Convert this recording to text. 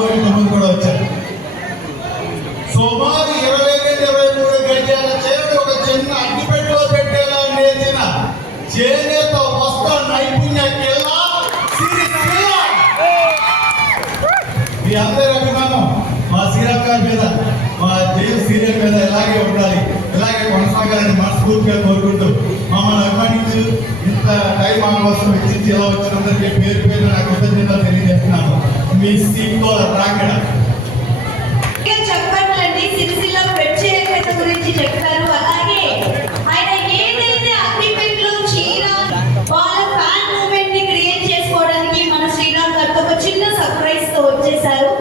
బాబు ఇంతమంది కూడా వచ్చారు. సుమారు 22-23 గజాల చేతి ఒక చిన్న అగ్గిపెట్టెలో పెట్టేలా నేర్చిన చేనేత వస్త్ర నైపుణ్య కిల్లా సిరిసిల్ల. మీ అందరి అభిమానం మా శ్రీరామ్ గారి మీద, మా జైలు సీరియల్ మీద ఇలాగే ఉండాలి, ఇలాగే కొనసాగాలని మనస్ఫూర్తిగా కోరుకుంటూ మమ్మల్ని అభిమానించు ఇంత టైం మా కోసం వెచ్చించి ఇలా వచ్చినందరికీ పేరు పేరు నా కృతజ్ఞతలు తెలియజేస్తున్నాను. మీ సీట్లో రాకడ చెప్పండి. సిరిసిల్ల ప్రత్యేకత గురించి చెప్పారు. అలాగే ఆయన ఏదైతే అగ్నిపెట్టెలో చీర వాళ్ళ ఫ్యాన్ మూవ్మెంట్ ని క్రియేట్ చేసుకోవడానికి మన శ్రీరామ్ గారితో ఒక చిన్న సర్ప్రైజ్ తో వచ్చేసారు.